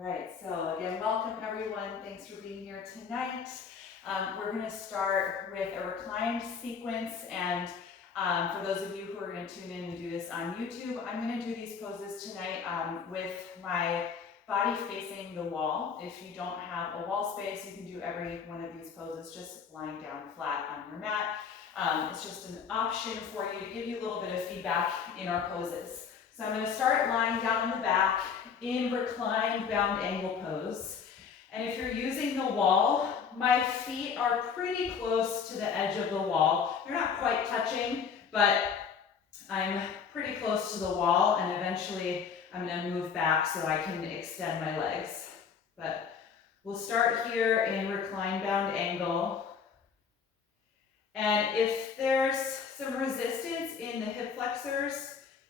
right, so again, welcome everyone. Thanks for being here tonight. We're going to start with a reclined sequence, and for those of you who are going to tune in and do this on YouTube, I'm going to do these poses tonight with my body facing the wall. If you don't have a wall space, you can do every one of these poses just lying down flat on your mat. It's just an option for you to give you a little bit of feedback in our poses. So I'm going to start lying down on the back in reclined bound angle pose. And if you're using the wall, my feet are pretty close to the edge of the wall. They're not quite touching, but I'm pretty close to the wall, and eventually I'm going to move back so I can extend my legs. But we'll start here in reclined bound angle. And if there's some resistance in the hip flexors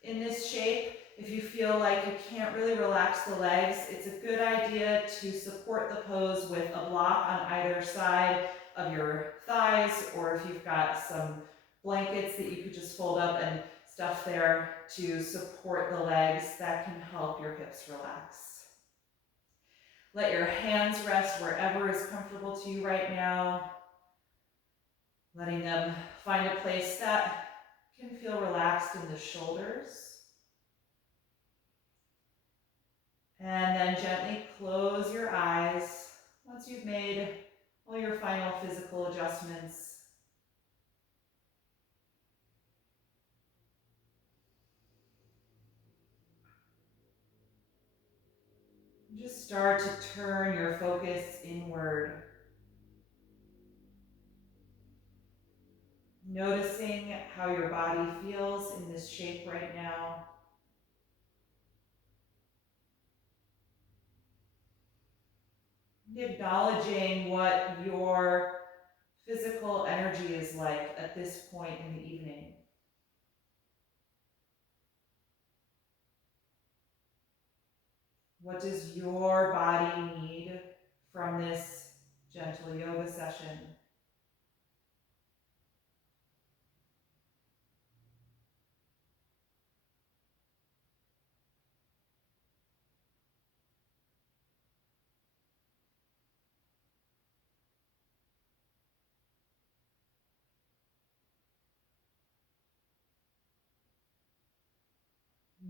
in this shape, if you feel like you can't really relax the legs, it's a good idea to support the pose with a block on either side of your thighs, or if you've got some blankets that you could just fold up and stuff there to support the legs, that can help your hips relax. Let your hands rest wherever is comfortable to you right now, letting them find a place that can feel relaxed in the shoulders. And then gently close your eyes once you've made all your final physical adjustments. Just start to turn your focus inward, noticing how your body feels in this shape right now. Acknowledging what your physical energy is like at this point in the evening. What does your body need from this gentle yoga session?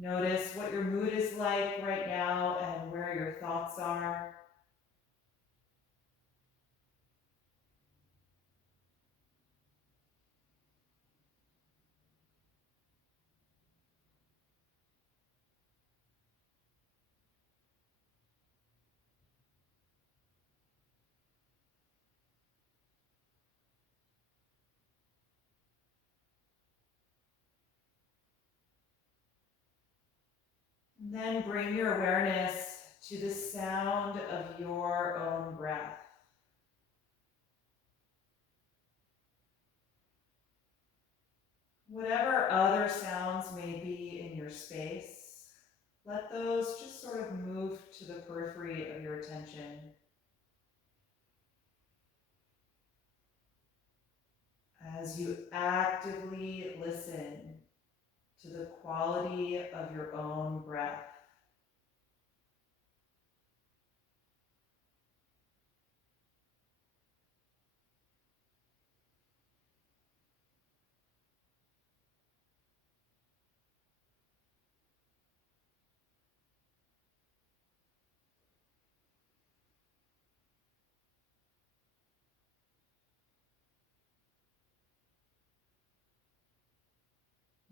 Notice what your mood is like right now and where your thoughts are. And then bring your awareness to the sound of your own breath. Whatever other sounds may be in your space, let those just sort of move to the periphery of your attention. As you actively listen to the quality of your own breath.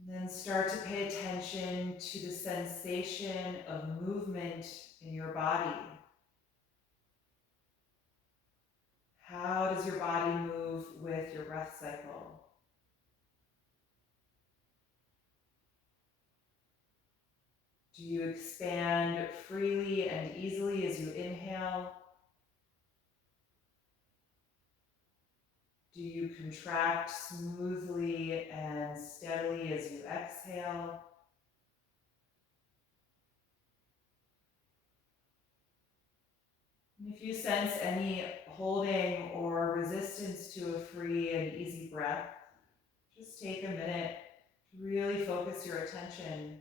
And then start to pay attention to the sensation of movement in your body. How does your body move with your breath cycle? Do you expand freely and easily as you inhale? Do you contract smoothly and steadily as you exhale? And if you sense any holding or resistance to a free and easy breath, just take a minute to really focus your attention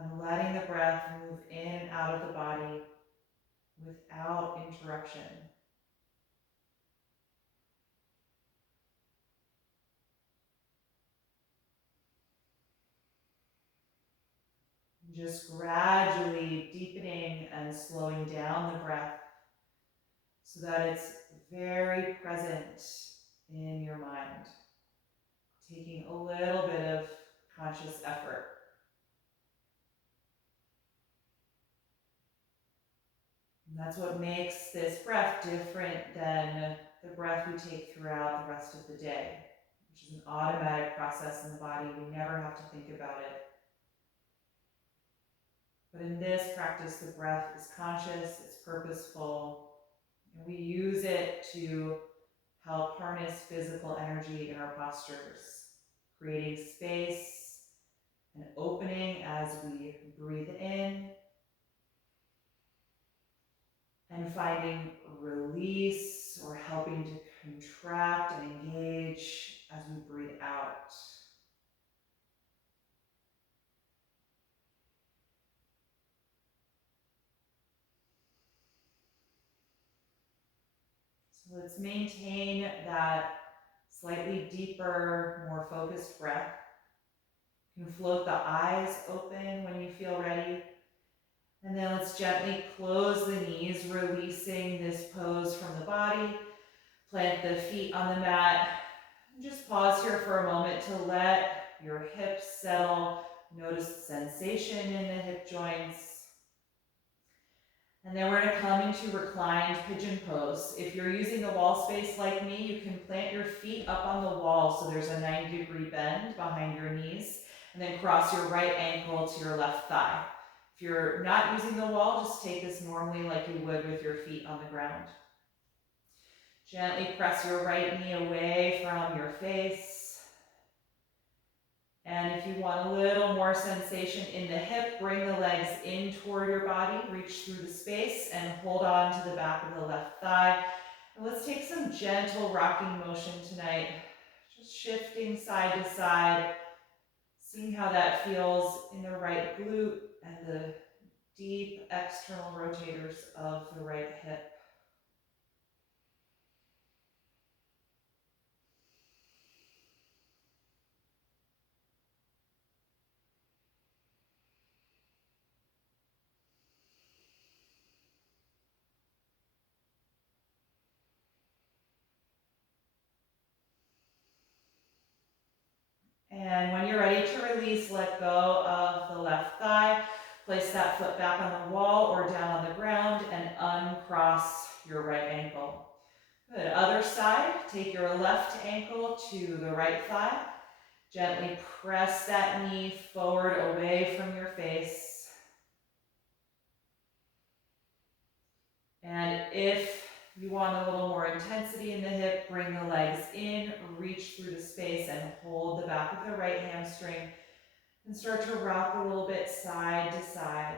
on letting the breath move in and out of the body without interruption. Just gradually deepening and slowing down the breath so that it's very present in your mind, taking a little bit of conscious effort. And that's what makes this breath different than the breath we take throughout the rest of the day, which is an automatic process in the body. We never have to think about it. But in this practice, the breath is conscious, it's purposeful, and we use it to help harness physical energy in our postures, creating space and opening as we breathe in, and finding release or helping to contract and engage as we breathe out. So let's maintain that slightly deeper, more focused breath. You can float the eyes open when you feel ready. And then let's gently close the knees, releasing this pose from the body. Plant the feet on the mat. Just pause here for a moment to let your hips settle. Notice the sensation in the hip joints. And then we're going to come into reclined pigeon pose. If you're using the wall space like me, you can plant your feet up on the wall so there's a 90-degree bend behind your knees. And then cross your right ankle to your left thigh. If you're not using the wall, just take this normally like you would with your feet on the ground. Gently press your right knee away from your face. And if you want a little more sensation in the hip, bring the legs in toward your body, reach through the space and hold on to the back of the left thigh. And let's take some gentle rocking motion tonight, just shifting side to side, seeing how that feels in the right glute and the deep external rotators of the right hip. And when you're ready to release, let go of the left thigh. Place that foot back on the wall or down on the ground and uncross your right ankle. Good. Other side, take your left ankle to the right thigh. Gently press that knee forward away from your face. And if you want a little more intensity in the hip, bring the legs in, reach through the space and hold the back of the right hamstring and start to rock a little bit side to side.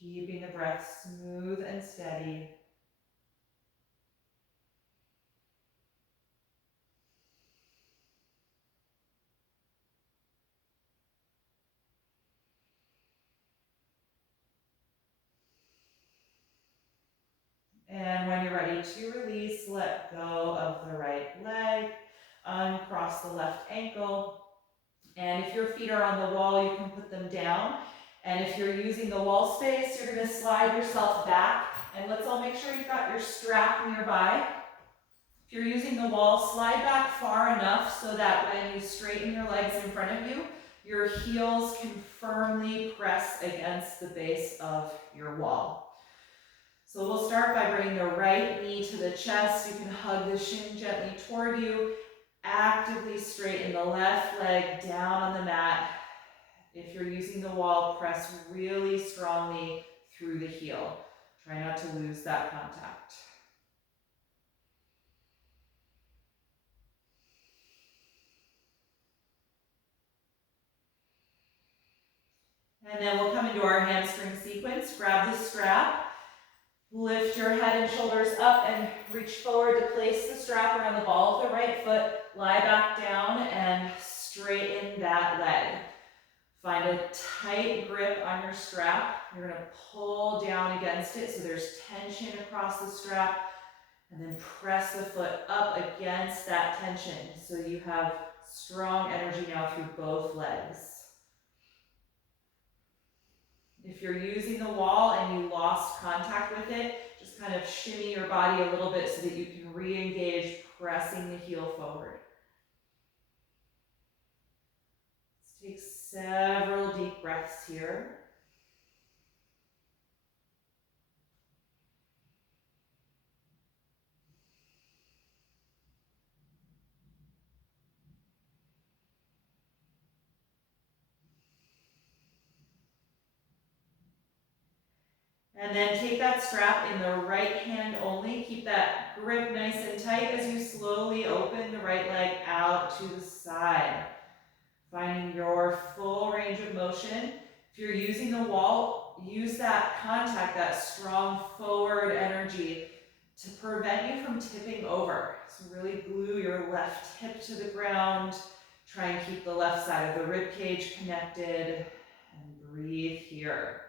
Keeping the breath smooth and steady. And when you're ready to release, let go of the right leg, uncross the left ankle. And if your feet are on the wall, you can put them down. And if you're using the wall space, you're going to slide yourself back. And let's all make sure you've got your strap nearby. If you're using the wall, slide back far enough so that when you straighten your legs in front of you, your heels can firmly press against the base of your wall. So we'll start by bringing the right knee to the chest. You can hug the shin gently toward you. Actively straighten the left leg down on the mat. If you're using the wall, press really strongly through the heel. Try not to lose that contact. And then we'll come into our hamstring sequence. Grab the strap. Lift your head and shoulders up and reach forward to place the strap around the ball of the right foot. Lie back down and straighten that leg. Find Find a tight grip on your strap. You're going to pull down against it so there's tension across the strap, and then press the foot up against that tension so you have strong energy now through both legs. If you're using the wall and you lost contact with it, just kind of shimmy your body a little bit so that you can re-engage, pressing the heel forward. Let's take several deep breaths here. And then take that strap in the right hand only. Keep that grip nice and tight as you slowly open the right leg out to the side. Finding your full range of motion. If you're using the wall, use that contact, that strong forward energy to prevent you from tipping over. So really glue your left hip to the ground. Try and keep the left side of the rib cage connected, and breathe here.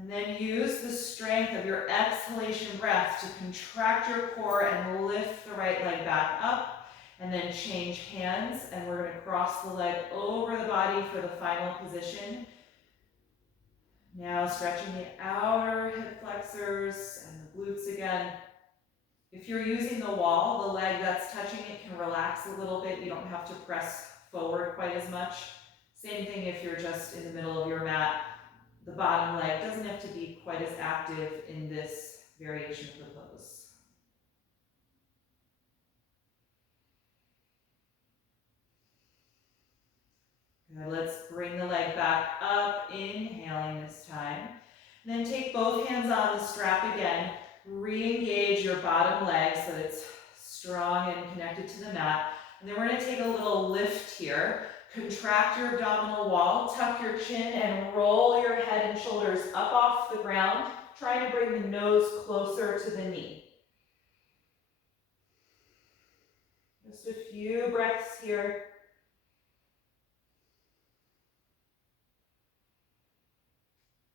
And then use the strength of your exhalation breath to contract your core and lift the right leg back up. And then change hands, and we're going to cross the leg over the body for the final position. Now stretching the outer hip flexors and the glutes again. If you're using the wall, the leg that's touching it can relax a little bit. You don't have to press forward quite as much. Same thing if you're just in the middle of your mat. The bottom leg doesn't have to be quite as active in this variation of the pose. Good, let's bring the leg back up, inhaling this time. And then take both hands on the strap again. Re-engage your bottom leg so it's strong and connected to the mat. And then we're going to take a little lift here. Contract your abdominal wall, tuck your chin, and roll your head and shoulders up off the ground, trying to bring the nose closer to the knee. Just a few breaths here.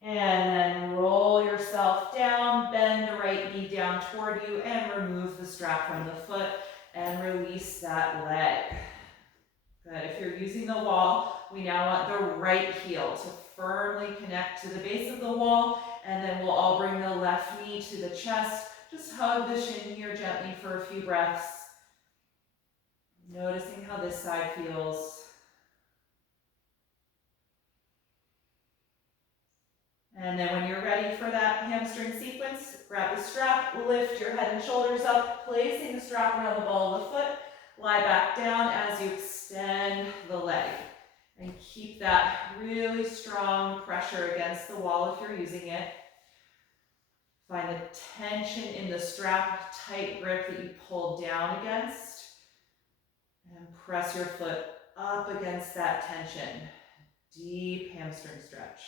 And then roll yourself down, bend the right knee down toward you, and remove the strap from the foot, and release that leg. Good. If you're using the wall, we now want the right heel to firmly connect to the base of the wall, and then we'll all bring the left knee to the chest. Just hug the shin here gently for a few breaths. Noticing how this side feels. And then when you're ready for that hamstring sequence, grab the strap, lift your head and shoulders up, placing the strap around the ball of the foot. Lie back down as you extend the leg. And keep that really strong pressure against the wall if you're using it. Find the tension in the strap, tight grip that you pull down against. And press your foot up against that tension. Deep hamstring stretch.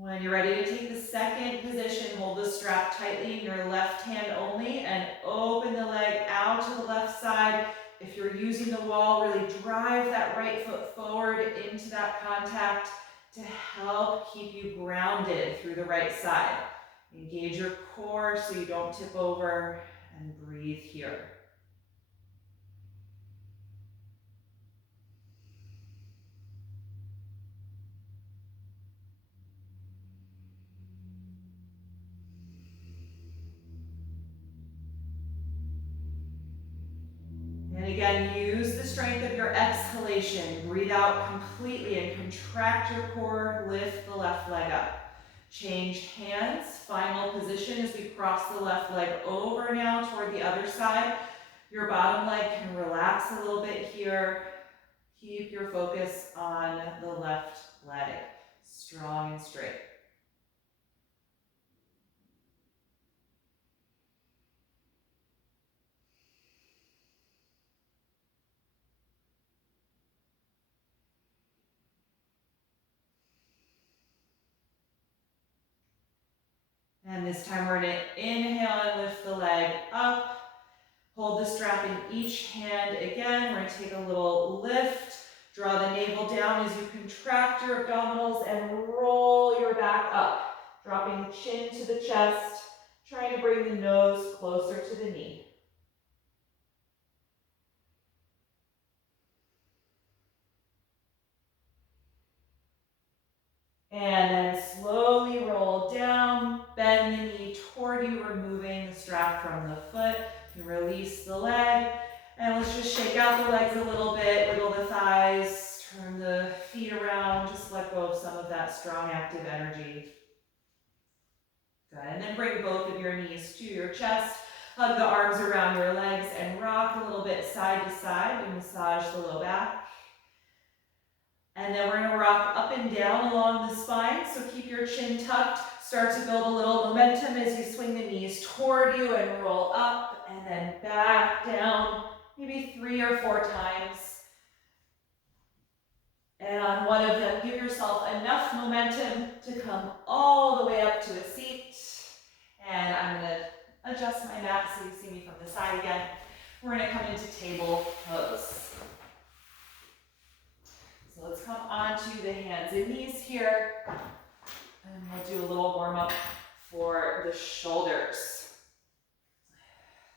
When you're ready to take the second position, hold the strap tightly in your left hand only and open the leg out to the left side. If you're using the wall, really drive that right foot forward into that contact to help keep you grounded through the right side. Engage your core so you don't tip over, and breathe here. And again, use the strength of your exhalation. Breathe out completely and contract your core. Lift the left leg up. Change hands, final position as we cross the left leg over now toward the other side. Your bottom leg can relax a little bit here. Keep your focus on the left leg, strong and straight. And this time we're going to inhale and lift the leg up. Hold the strap in each hand again. We're going to take a little lift. Draw the navel down as you contract your abdominals and roll your back up. Dropping the chin to the chest. Trying to bring the nose closer to the knee. And then slowly roll down, bend the knee toward you, removing the strap from the foot. You release the leg, and let's just shake out the legs a little bit, wiggle the thighs, turn the feet around, just let go of some of that strong active energy. Good, and then bring both of your knees to your chest, hug the arms around your legs, and rock a little bit side to side to massage the low back. And then we're going to rock up and down along the spine, so keep your chin tucked. Start to build a little momentum as you swing the knees toward you and roll up and then back down, maybe 3 or 4 times. And on one of them, give yourself enough momentum to come all the way up to a seat. And I'm going to adjust my mat so you see me from the side again. We're going to come into table pose. So let's come onto the hands and knees here, and we'll do a little warm up for the shoulders.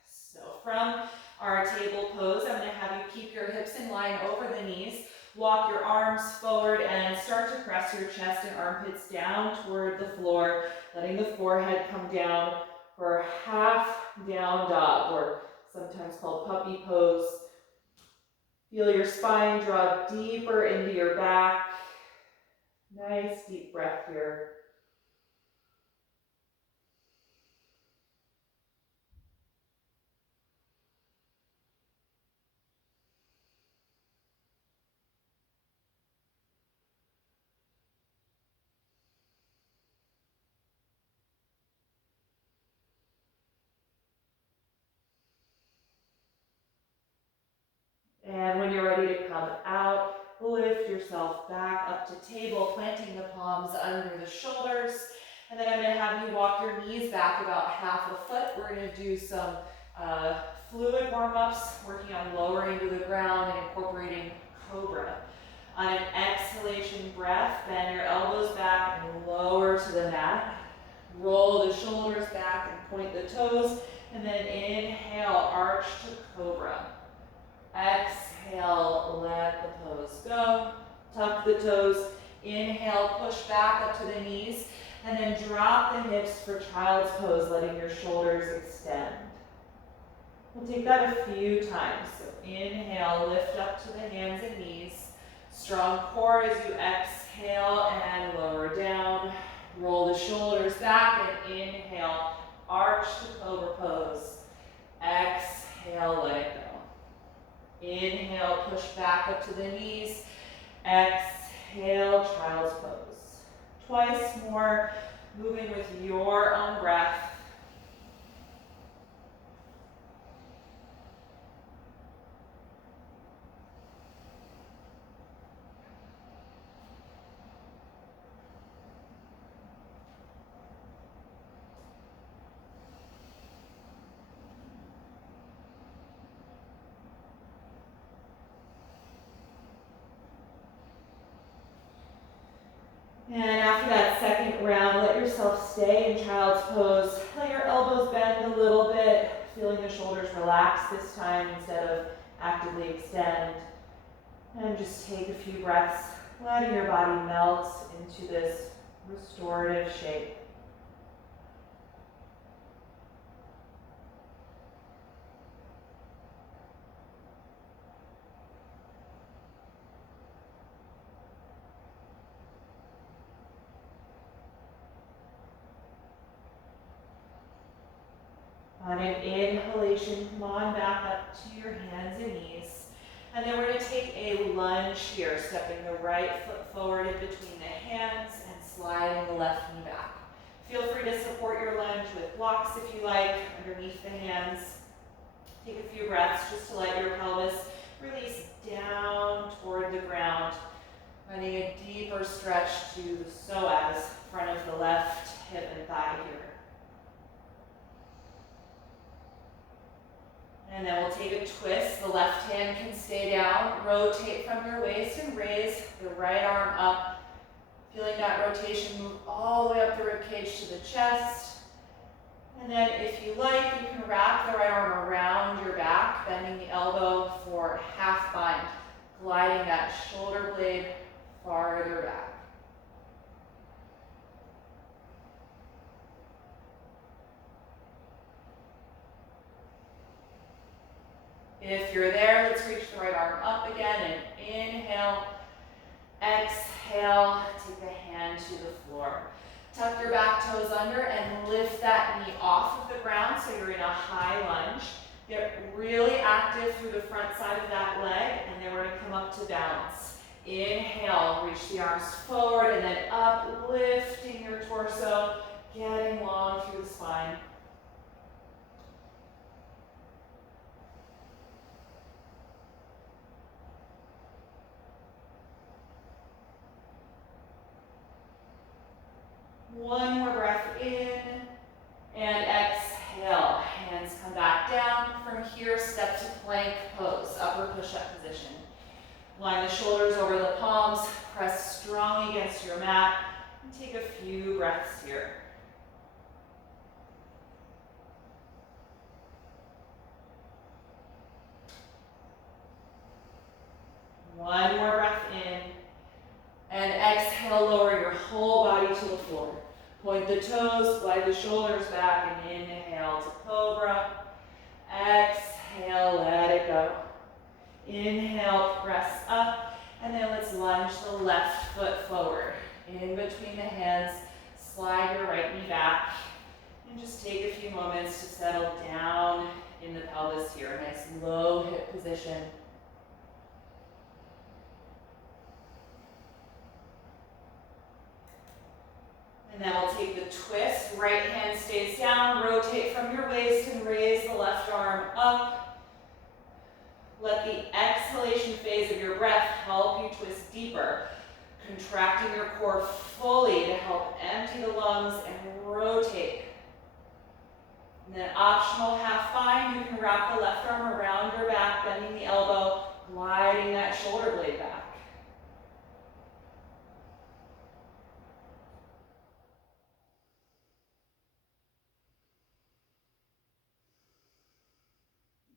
So from our table pose, I'm going to have you keep your hips in line over the knees, walk your arms forward, and start to press your chest and armpits down toward the floor, letting the forehead come down for half down dog, or sometimes called puppy pose. Feel your spine draw deeper into your back. Nice deep breath here. And when you're ready to come out, lift yourself back up to table, planting the palms under the shoulders. And then I'm going to have you walk your knees back about half a foot. We're going to do some fluid warm-ups, working on lowering to the ground and incorporating cobra. On an exhalation breath, bend your elbows back and lower to the mat. Roll the shoulders back and point the toes. And then inhale, arch to cobra. Exhale, let the pose go. Tuck the toes. Inhale, push back up to the knees. And then drop the hips for child's pose, letting your shoulders extend. We'll take that a few times. So inhale, lift up to the hands and knees. Strong core as you exhale and lower down. Roll the shoulders back and inhale, arch to cobra pose. Exhale, let it go. Inhale, push back up to the knees. Exhale, child's pose. Twice more, moving with your own breath. And after that second round, let yourself stay in child's pose. Let your elbows bend a little bit, feeling the shoulders relax this time instead of actively extend. And just take a few breaths, letting your body melt into this restorative shape. On an inhalation, come on back up to your hands and knees. And then we're going to take a lunge here, stepping the right foot forward in between the hands and sliding the left knee back. Feel free to support your lunge with blocks if you like, underneath the hands. Take a few breaths just to let your pelvis release down toward the ground. Finding a deeper stretch to the psoas, front of the left hip and thigh here. And then we'll take a twist. The left hand can stay down. Rotate from your waist and raise the right arm up. Feeling that rotation move all the way up the ribcage to the chest. And then if you like, you can wrap the right arm around your back, bending the elbow for half bind, gliding that shoulder blade farther back. If you're there, let's reach the right arm up again and inhale. Exhale, take the hand to the floor. Tuck your back toes under and lift that knee off of the ground so you're in a high lunge. Get really active through the front side of that leg, and then we're going to come up to balance. Inhale, reach the arms forward and then up, lifting your torso, getting long through the spine. One more breath in and exhale. Hands come back down. From here, step to plank pose, upper push-up position. Line the shoulders over the palms, press strongly against your mat, and take a few breaths here. One more breath in, and exhale, lower your whole body to the floor. Point the toes, glide the shoulders back, and inhale to cobra. Exhale, let it go. Inhale, press up, and then let's lunge the left foot forward. In between the hands, slide your right knee back, and just take a few moments to settle down in the pelvis here. A nice low hip position. And then we'll take the twist. Right hand stays down. Rotate from your waist and raise the left arm up. Let the exhalation phase of your breath help you twist deeper. Contracting your core fully to help empty the lungs and rotate. And then optional half bind. You can wrap the left arm around your back, bending the elbow, gliding that shoulder blade back.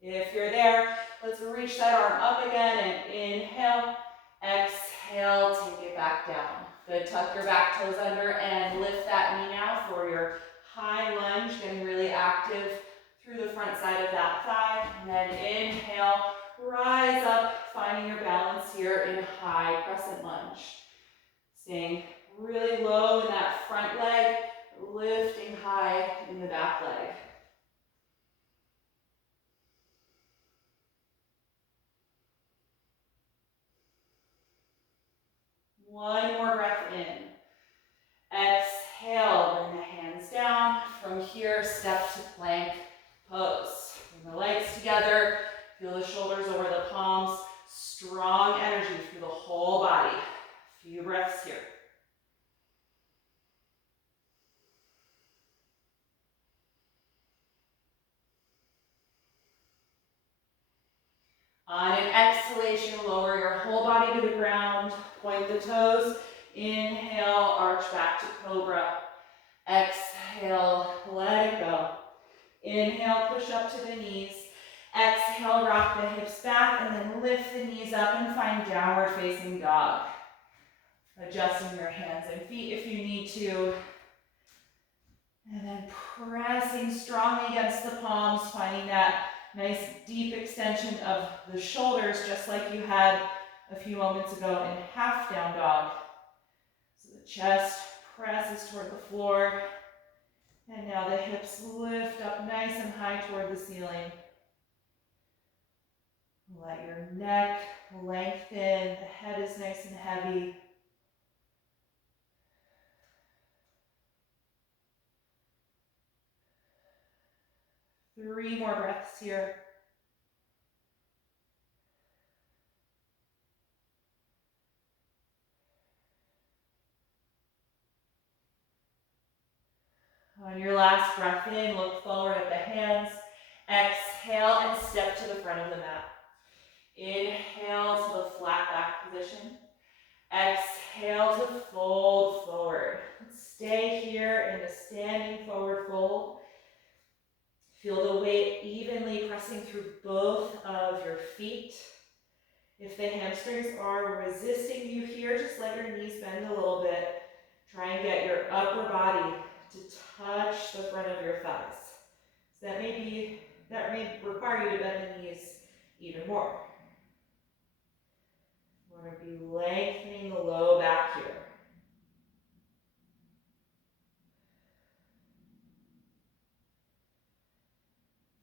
If you're there, let's reach that arm up again and inhale. Exhale, take it back down. Good, tuck your back toes under and lift that knee now for your high lunge, getting really active through the front side of that thigh. And then inhale, rise up, finding your balance here in high crescent lunge. Staying really low in that front leg, lifting high in the back leg. One more breath in. Exhale, bring the hands down. From here, step to plank pose. Bring the legs together. Feel the shoulders over the palms. Strong energy through the whole body. A few breaths here. On an exhalation, lower your whole body to the ground. Point the toes. Inhale, arch back to cobra. Exhale, let it go. Inhale, push up to the knees. Exhale, rock the hips back and then lift the knees up and find downward facing dog. Adjusting your hands and feet if you need to. And then pressing strongly against the palms, finding that nice deep extension of the shoulders, just like you had a few moments ago in half down dog. So the chest presses toward the floor. And now the hips lift up nice and high toward the ceiling. Let your neck lengthen, the head is nice and heavy. Three more breaths here. On your last breath in, look forward at the hands. Exhale and step to the front of the mat. Inhale to the flat back position. Exhale to fold forward. Stay here in the standing forward fold. Feel the weight evenly pressing through both of your feet. If the hamstrings are resisting you here, just let your knees bend a little bit. Try and get your upper body to touch the front of your thighs. So that may require you to bend the knees even more. We're going to be lengthening the low back here.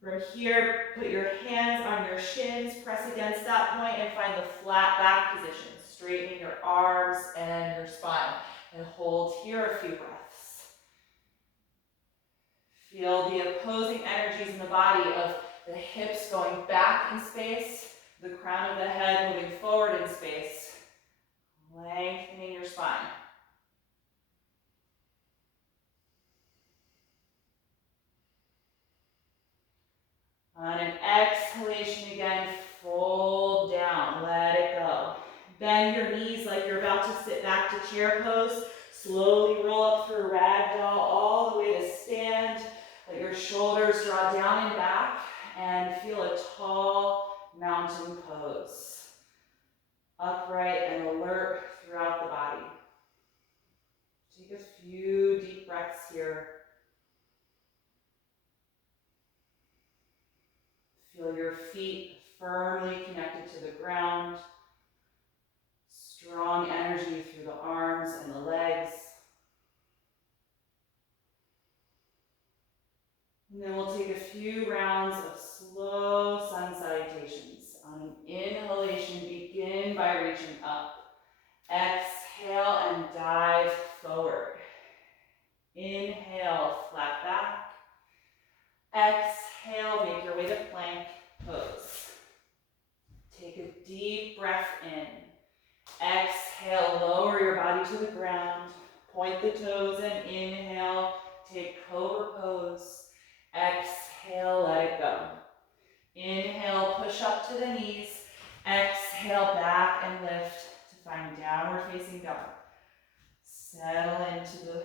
From here, put your hands on your shins, press against that point, and find the flat back position. Straightening your arms and your spine. And hold here a few breaths. Feel the opposing energies in the body of the hips going back in space, the crown of the head moving forward in space, lengthening your spine. On an exhalation again, fold down, let it go. Bend your knees like you're about to sit back to chair pose. Slowly roll up through ragdoll all the way to stand. Let your shoulders draw down and back and feel a tall mountain pose. Upright and alert throughout the body. Take a few deep breaths here. Feel your feet firmly connected to the ground. Strong energy through the arms and the legs. And then we'll take a few rounds of slow sun salutations. On an inhalation, begin by reaching up. Exhale and dive forward. Inhale, flat back. Exhale, make your way to plank pose. Take a deep breath in. Exhale, lower your body to the ground. Point the toes and inhale. Take cobra pose. Exhale, let it go. Inhale, push up to the knees. Exhale, back and lift to find downward facing dog. Settle into the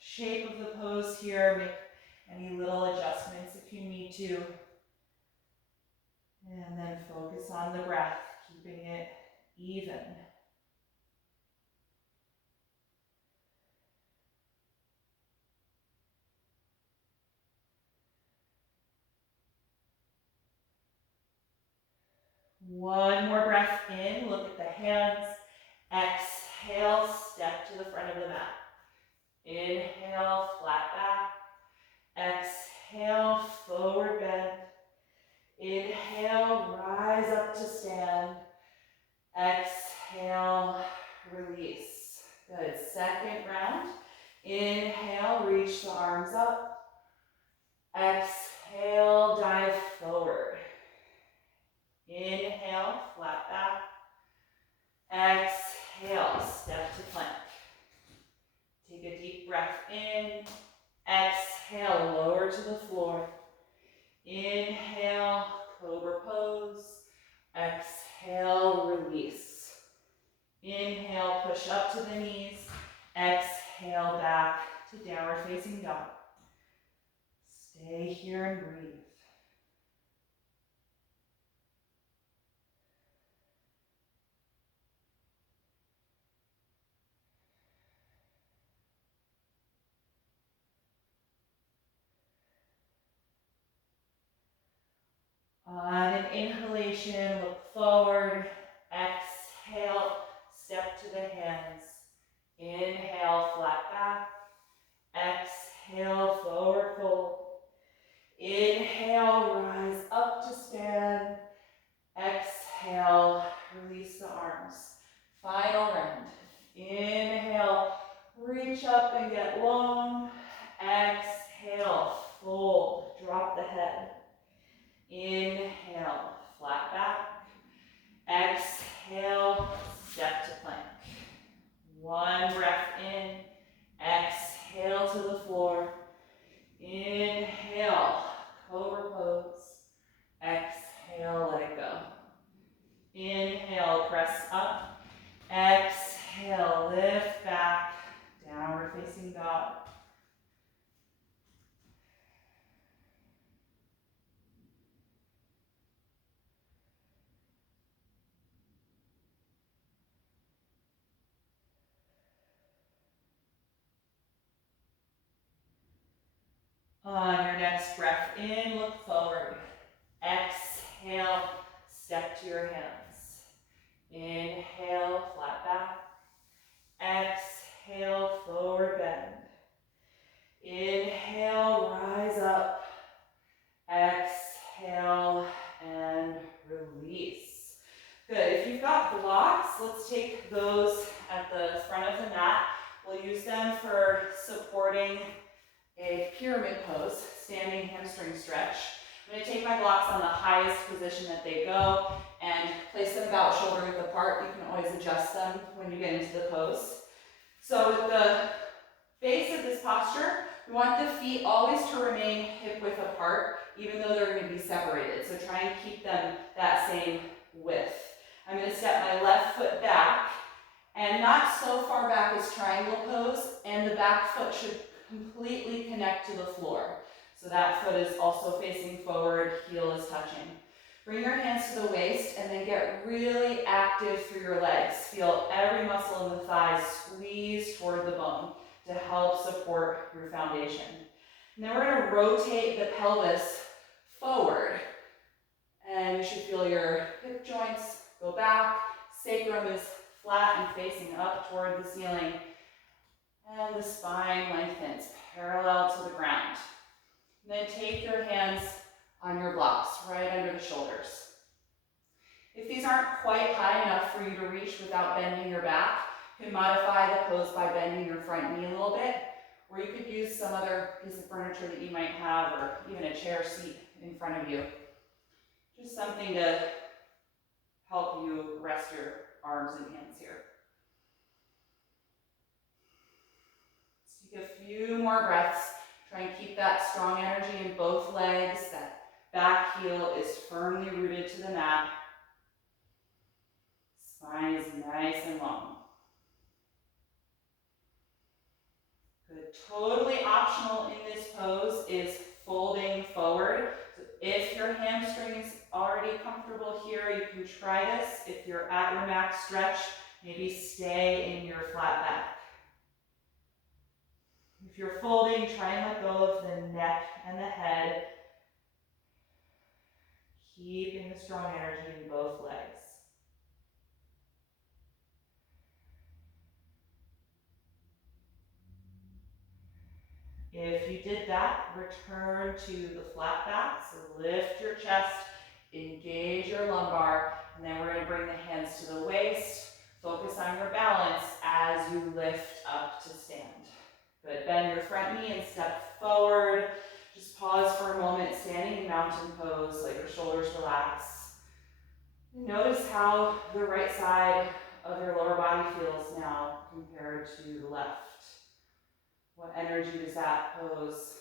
shape of the pose here. Make any little adjustments if you need to. And then focus on the breath, keeping it even. One more breath in, look at the hands. Exhale, step to the front of the mat. Inhale, flat back. Exhale, forward bend. Inhale, rise up to stand. Exhale, release. Good, second round. Inhale, reach the arms up. Exhale, dive forward. Inhale, flat back. Exhale, step to plank. Take a deep breath in. Exhale, lower to the floor. Inhale, cobra pose. Exhale, release. Inhale, push up to the knees. Exhale, back to downward facing dog. Stay here and breathe. On an inhalation, look forward. Exhale, step to the hands. Inhale, flat back. Exhale, forward fold. Inhale, rise up to stand. Exhale, release the arms. Final round. Inhale, reach up and get long. Exhale, fold, drop the head. Inhale, flat back. Exhale, step to plank. One breath in. Exhale to the floor. Inhale, cobra pose. Exhale, let it go. Inhale, press up. Exhale, lift back. Downward facing dog. On your next breath in, look forward. Exhale, step to your hands. Inhale, flat back. Exhale, forward bend. Inhale, rise up. Exhale, and release. Good. If you've got blocks, let's take those at the front of the mat. We'll use them for supporting a pyramid pose, standing hamstring stretch. I'm going to take my blocks on the highest position that they go and place them about shoulder width apart. You can always adjust them when you get into the pose. So with the base of this posture, we want the feet always to remain hip width apart, even though they're going to be separated. So try and keep them that same width. I'm going to step my left foot back, and not so far back as triangle pose, and the back foot should completely connect to the floor. So that foot is also facing forward, heel is touching. Bring your hands to the waist and then get really active through your legs. Feel every muscle in the thighs squeeze toward the bone to help support your foundation. And then we're going to rotate the pelvis forward. And you should feel your hip joints go back. Sacrum is flat and facing up toward the ceiling. And the spine lengthens parallel to the ground. And then take your hands on your blocks, right under the shoulders. If these aren't quite high enough for you to reach without bending your back, you can modify the pose by bending your front knee a little bit, or you could use some other piece of furniture that you might have, or even a chair seat in front of you. Just something to help you rest your arms and hands here. Take a few more breaths. Try and keep that strong energy in both legs. That back heel is firmly rooted to the mat. Spine is nice and long. Good. Totally optional in this pose is folding forward. So if your hamstring is already comfortable here, you can try this. If you're at your max stretch, maybe stay in your flat back. If you're folding, try and let go of the neck and the head, keeping the strong energy in both legs. If you did that, return to the flat back. So lift your chest, engage your lumbar, and then we're going to bring the hands to the waist. Focus on your balance as you lift up to stand. Good. Bend your front knee and step forward. Just pause for a moment, standing in mountain pose, let your shoulders relax. And notice how the right side of your lower body feels now compared to the left. What energy does that pose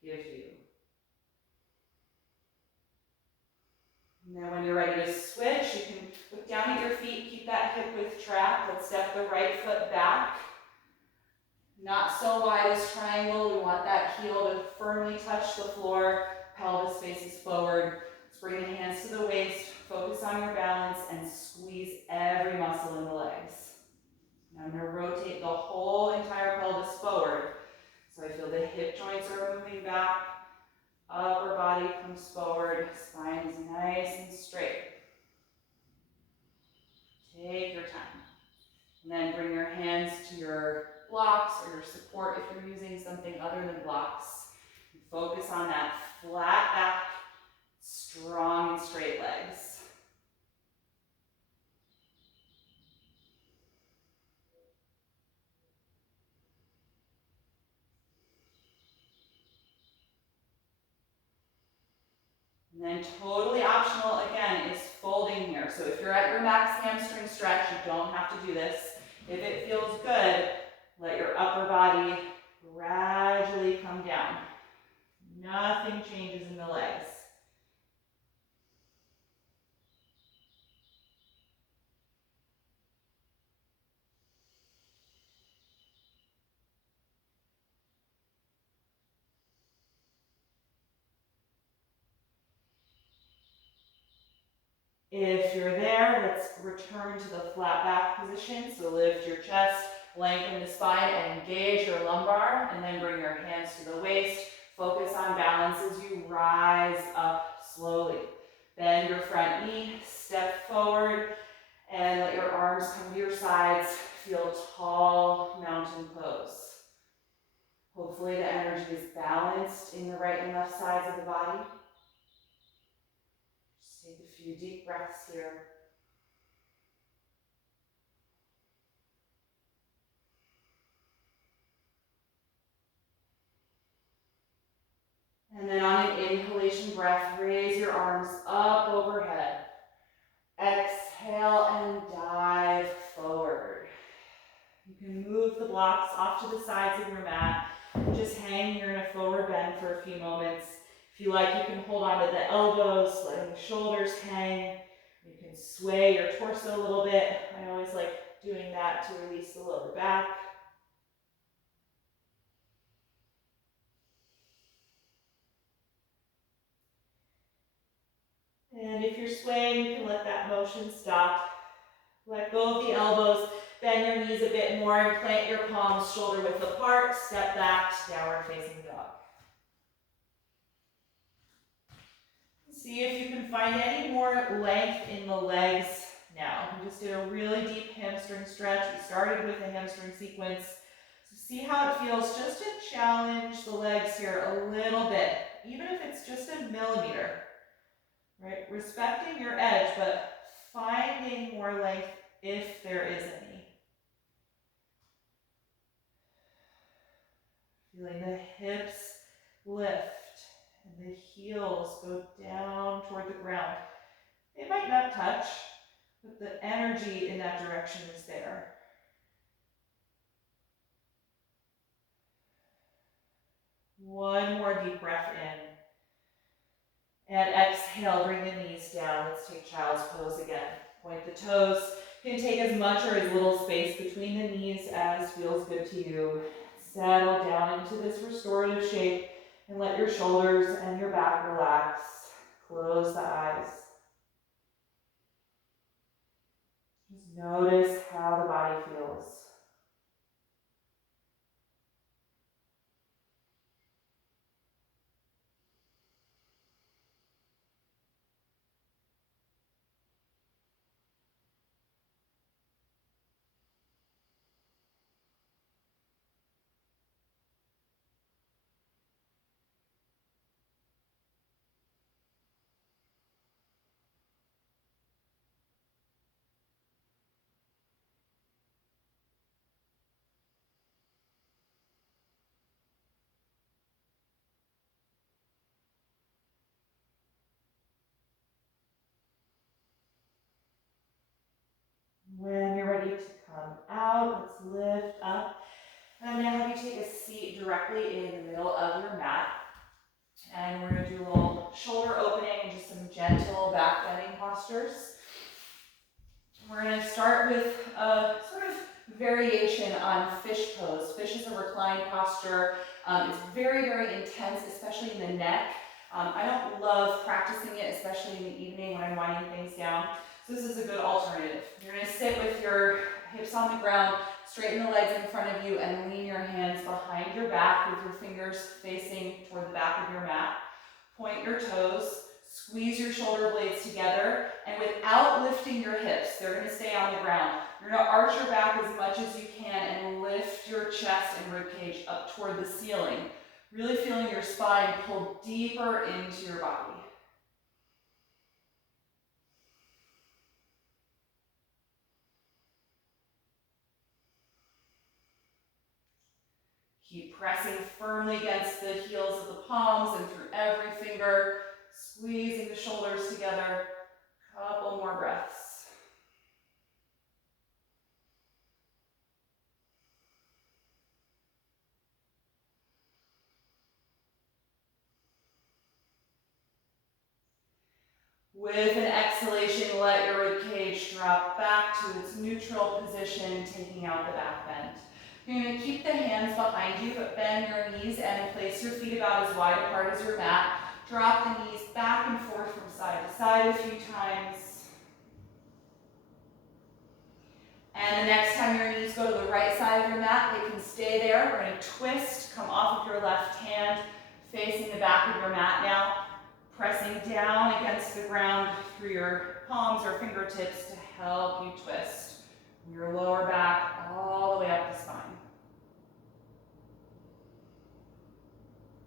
give you? And then when you're ready to switch, you can look down at your feet, keep that hip width track. Let's step the right foot back. Not so wide as triangle. We want that heel to firmly touch the floor. Pelvis faces forward. Let's bring the hands to the waist. Focus on your balance and squeeze every muscle in the legs. Now I'm going to rotate the whole entire pelvis forward. So I feel the hip joints are moving back. Upper body comes forward. Spine is nice and straight. Take your time. And then bring your hands to your blocks or your support if you're using something other than blocks. Focus on that flat back, strong and straight legs. And then totally optional, again, is folding here. So if you're at your max hamstring stretch, you don't have to do this. If it feels good, let your upper body gradually come down. Nothing changes in the legs. If you're there, let's return to the flat back position. So lift your chest, lengthen the spine, and engage your lumbar. And then bring your hands to the waist. Focus on balance as you rise up slowly. Bend your front knee, step forward, and let your arms come to your sides. Feel tall mountain pose. Hopefully the energy is balanced in the right and left sides of the body. Just take a few deep breaths here. And then on an inhalation breath, raise your arms up overhead. Exhale and dive forward. You can move the blocks off to the sides of your mat. Just hang here in a forward bend for a few moments. If you like, you can hold on to the elbows, letting the shoulders hang. You can sway your torso a little bit. I always like doing that to release the lower back. And if you're swaying, you can let that motion stop. Let go of the elbows, bend your knees a bit more, and plant your palms shoulder width apart. Step back to downward facing dog. See if you can find any more length in the legs now. We just did a really deep hamstring stretch. We started with a hamstring sequence. So see how it feels just to challenge the legs here a little bit, even if it's just a millimeter. Right? Respecting your edge, but finding more length if there is any. Feeling the hips lift and the heels go down toward the ground. They might not touch, but the energy in that direction is there. One more deep breath in. And exhale, bring the knees down. Let's take child's pose again. Point the toes. You can take as much or as little space between the knees as feels good to you. Settle down into this restorative shape and let your shoulders and your back relax. Close the eyes. Just notice how the body feels. When you're ready to come out, let's lift up. And I'm going to have you take a seat directly in the middle of your mat. And we're going to do a little shoulder opening and just some gentle back bending postures. We're going to start with a sort of variation on fish pose. Fish is a reclined posture. It's very, very intense, especially in the neck. I don't love practicing it, especially in the evening when I'm winding things down. So this is a good alternative. You're going to sit with your hips on the ground, straighten the legs in front of you, and lean your hands behind your back with your fingers facing toward the back of your mat. Point your toes, squeeze your shoulder blades together, and without lifting your hips, they're going to stay on the ground. You're gonna arch your back as much as you can and lift your chest and ribcage up toward the ceiling. Really feeling your spine pull deeper into your body. Keep pressing firmly against the heels of the palms and through every finger, squeezing the shoulders together. Couple more breaths. With an exhalation, let your ribcage drop back to its neutral position, taking out the back bend. You're going to keep the hands behind you, but bend your knees and place your feet about as wide apart as your mat. Drop the knees back and forth from side to side a few times. And the next time your knees go to the right side of your mat, they can stay there. We're going to twist, come off of your left hand, facing the back of your mat now. Pressing down against the ground through your palms or fingertips to help you twist your lower back all the way up the spine.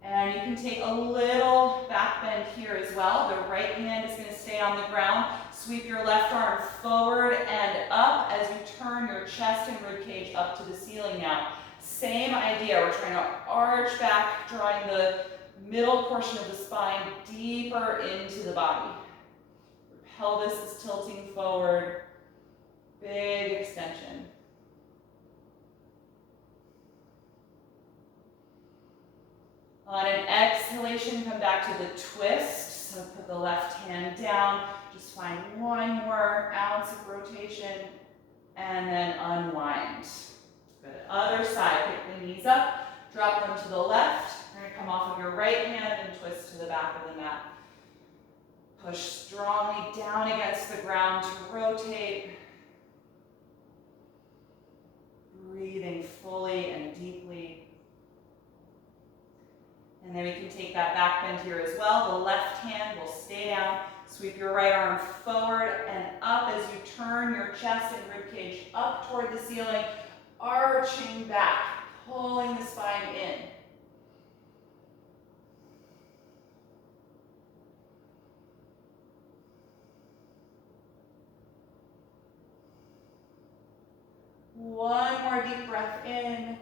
And you can take a little back bend here as well. The right hand is going to stay on the ground. Sweep your left arm forward and up as you turn your chest and ribcage up to the ceiling now. Same idea. We're trying to arch back, drawing the middle portion of the spine deeper into the body. Your pelvis is tilting forward. Big extension. On an exhalation, come back to the twist. So put the left hand down. Just find one more ounce of rotation and then unwind. Good. Other side. Pick the knees up. Drop them to the left. You're going to come off of your right hand and twist to the back of the mat. Push strongly down against the ground to rotate. Breathing fully and deeply. And then we can take that back bend here as well. The left hand will stay down. Sweep your right arm forward and up as you turn your chest and ribcage up toward the ceiling, arching back, pulling the spine in. One more deep breath in,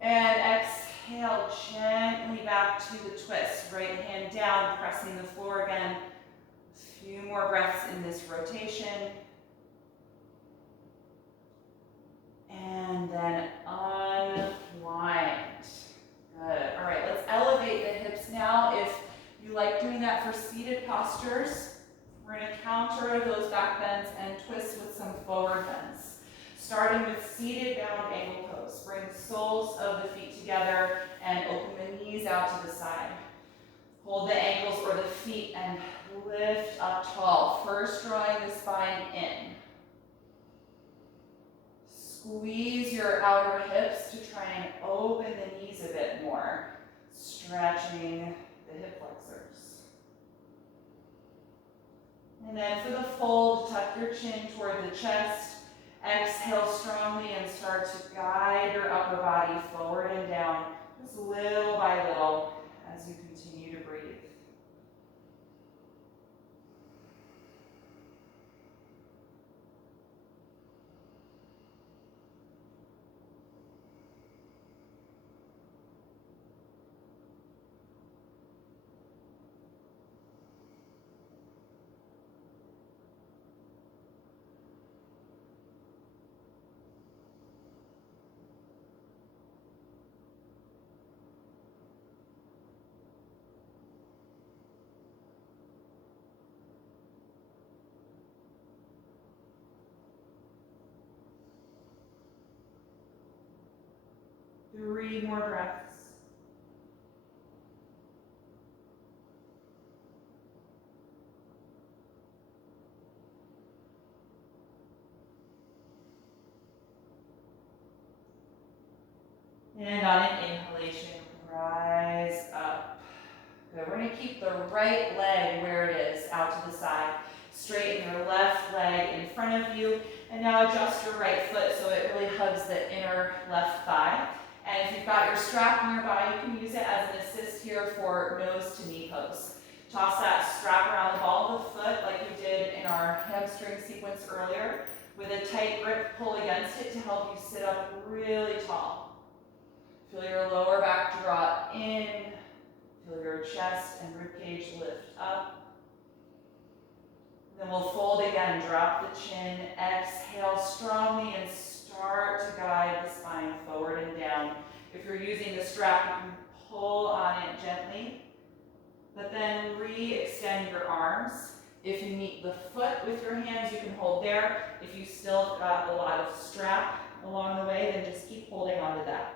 and exhale gently back to the twist. Right hand down, pressing the floor again. A few more breaths in this rotation. And then unwind. Good. All right, let's elevate the hips now. If you like doing that for seated postures, we're going to counter those back bends and twist with some forward bends. Starting with seated bound ankle pose. Bring the soles of the feet together and open the knees out to the side. Hold the ankles or the feet and lift up tall. First drawing the spine in. Squeeze your outer hips to try and open the knees a bit more. Stretching the hip flexors. And then for the fold, tuck your chin toward the chest. Exhale strongly and start to guide your upper body forward and down, just little by little as you continue to breathe. Three more breaths. And on an inhalation, rise up. Good. We're going to keep the right leg where it is, out to the side. Straighten your left leg in front of you. And now adjust your right foot so it really hugs the inner left thigh. And if you've got your strap nearby, you can use it as an assist here for nose to knee pose. Toss that strap around the ball of the foot like we did in our hamstring sequence earlier. With a tight grip, pull against it to help you sit up really tall. Feel your lower back draw in. Feel your chest and ribcage lift up. Then we'll fold again, drop the chin, exhale strongly and start to guide the spine forward and down. If you're using the strap, you can pull on it gently, but then re-extend your arms. If you meet the foot with your hands, you can hold there. If you still got a lot of strap along the way, then just keep holding on to that.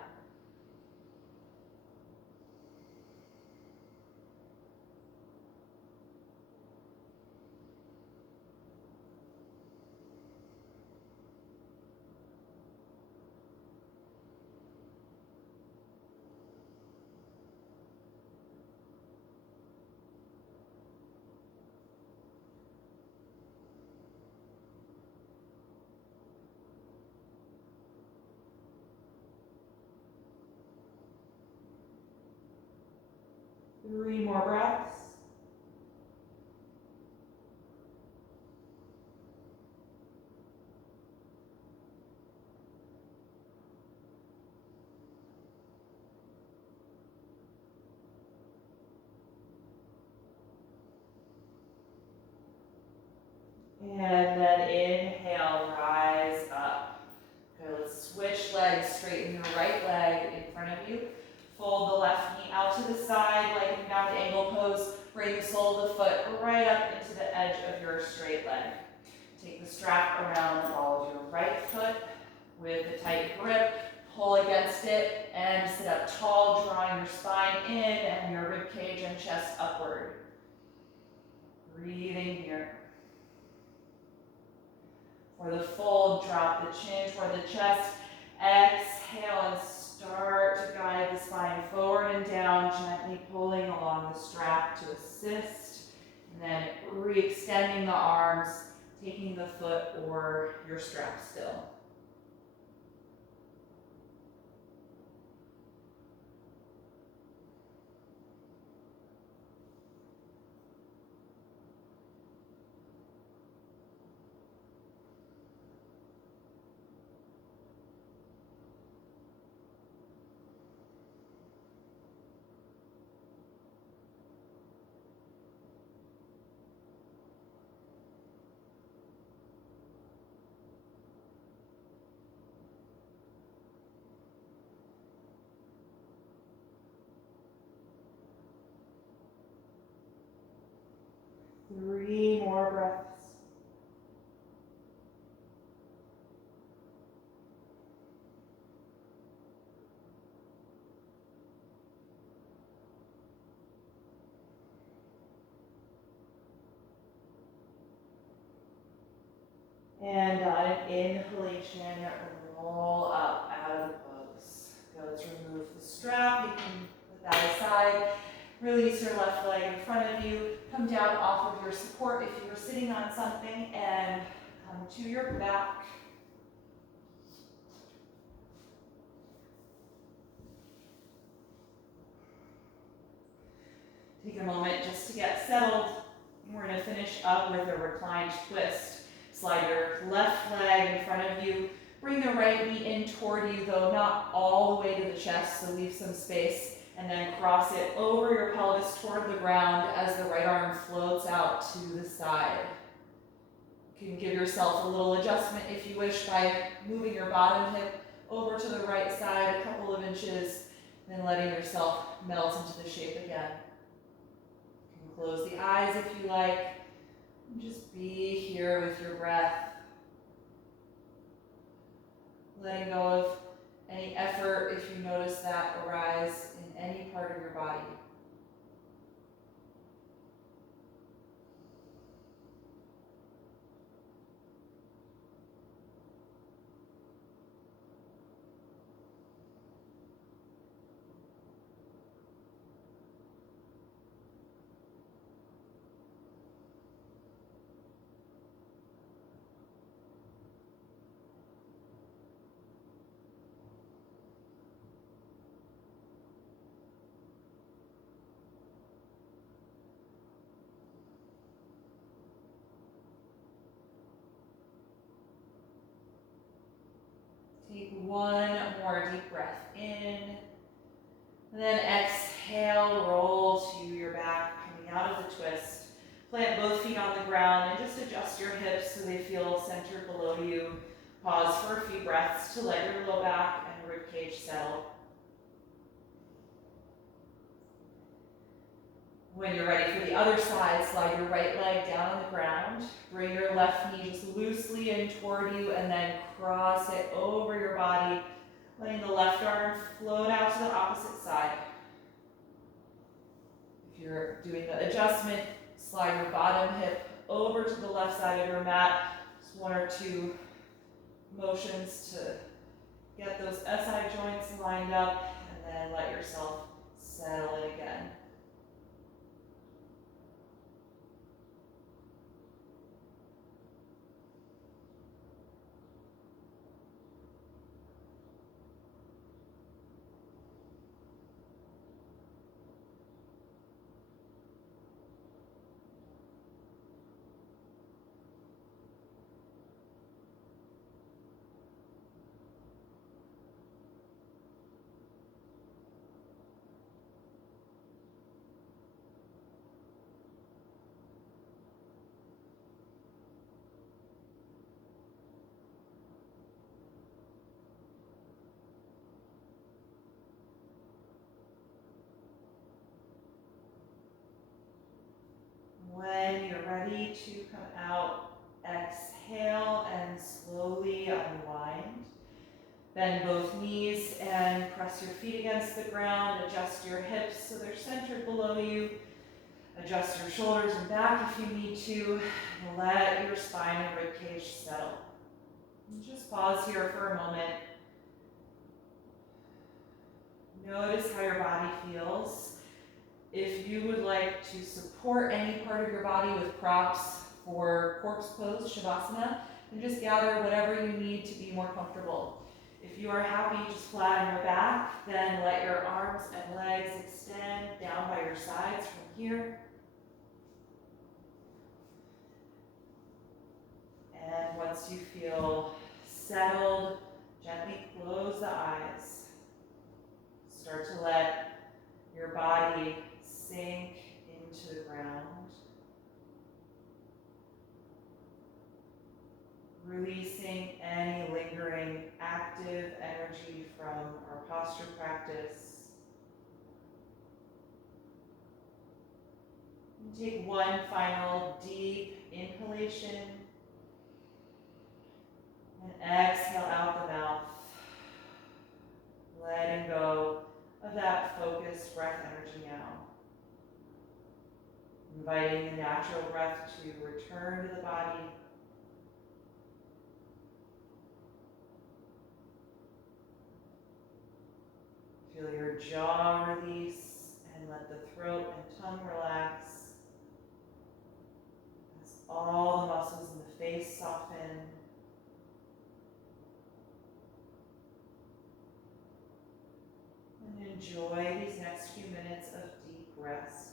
Three more breaths. And then inhale, rise up. Okay, let's switch legs, straighten your right leg in front of you. Fold the left knee out to the side, like in down to angle pose. Bring the sole of the foot right up into the edge of your straight leg. Take the strap around the ball of your right foot with a tight grip. Pull against it and sit up tall, drawing your spine in and your rib cage and chest upward. Breathing here. For the fold, drop the chin toward the chest. Exhale and start to guide the spine forward and down, gently pulling along the strap to assist. And then re-extending the arms, taking the foot or your strap still. Three more breaths. And on an inhalation, roll up out of the pose. Go, let's remove the strap. You can put that aside. Release your left leg in front of you. Come down off of your support if you were sitting on something and come to your back. Take a moment just to get settled. We're going to finish up with a reclined twist. Slide your left leg in front of you. Bring the right knee in toward you, though not all the way to the chest, so leave some space. And then cross it over your pelvis toward the ground as the right arm floats out to the side. You can give yourself a little adjustment if you wish by moving your bottom hip over to the right side a couple of inches, then letting yourself melt into the shape again. You can close the eyes if you like, and just be here with your breath. Letting go of any effort if you notice that arise in any part of your body. Plant both feet on the ground and just adjust your hips so they feel centered below you. Pause for a few breaths to let your low back and rib cage settle. When you're ready for the other side, slide your right leg down on the ground. Bring your left knee just loosely in toward you and then cross it over your body, letting the left arm float out to the opposite side. If you're doing the adjustment, slide your bottom hip over to the left side of your mat. Just 1 or 2 motions to get those SI joints lined up, and then let yourself settle in again. When you're ready to come out, exhale and slowly unwind. Bend both knees and press your feet against the ground. Adjust your hips so they're centered below you. Adjust your shoulders and back if you need to. Let your spine and ribcage settle. And just pause here for a moment. Notice how your body feels. If you would like to support any part of your body with props for corpse pose, Shavasana, then just gather whatever you need to be more comfortable. If you are happy just flat on your back, then let your arms and legs extend down by your sides from here. And once you feel settled, gently close the eyes. Start to let your body sink into the ground. Releasing any lingering active energy from our posture practice. And take one final deep inhalation and exhale out the mouth, letting go of that focused breath energy now. Inviting the natural breath to return to the body. Feel your jaw release and let the throat and tongue relax. As all the muscles in the face soften. And enjoy these next few minutes of deep rest.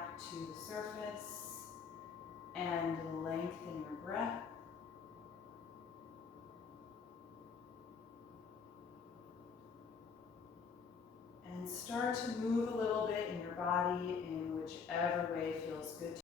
back to the surface and lengthen your breath. And start to move a little bit in your body in whichever way feels good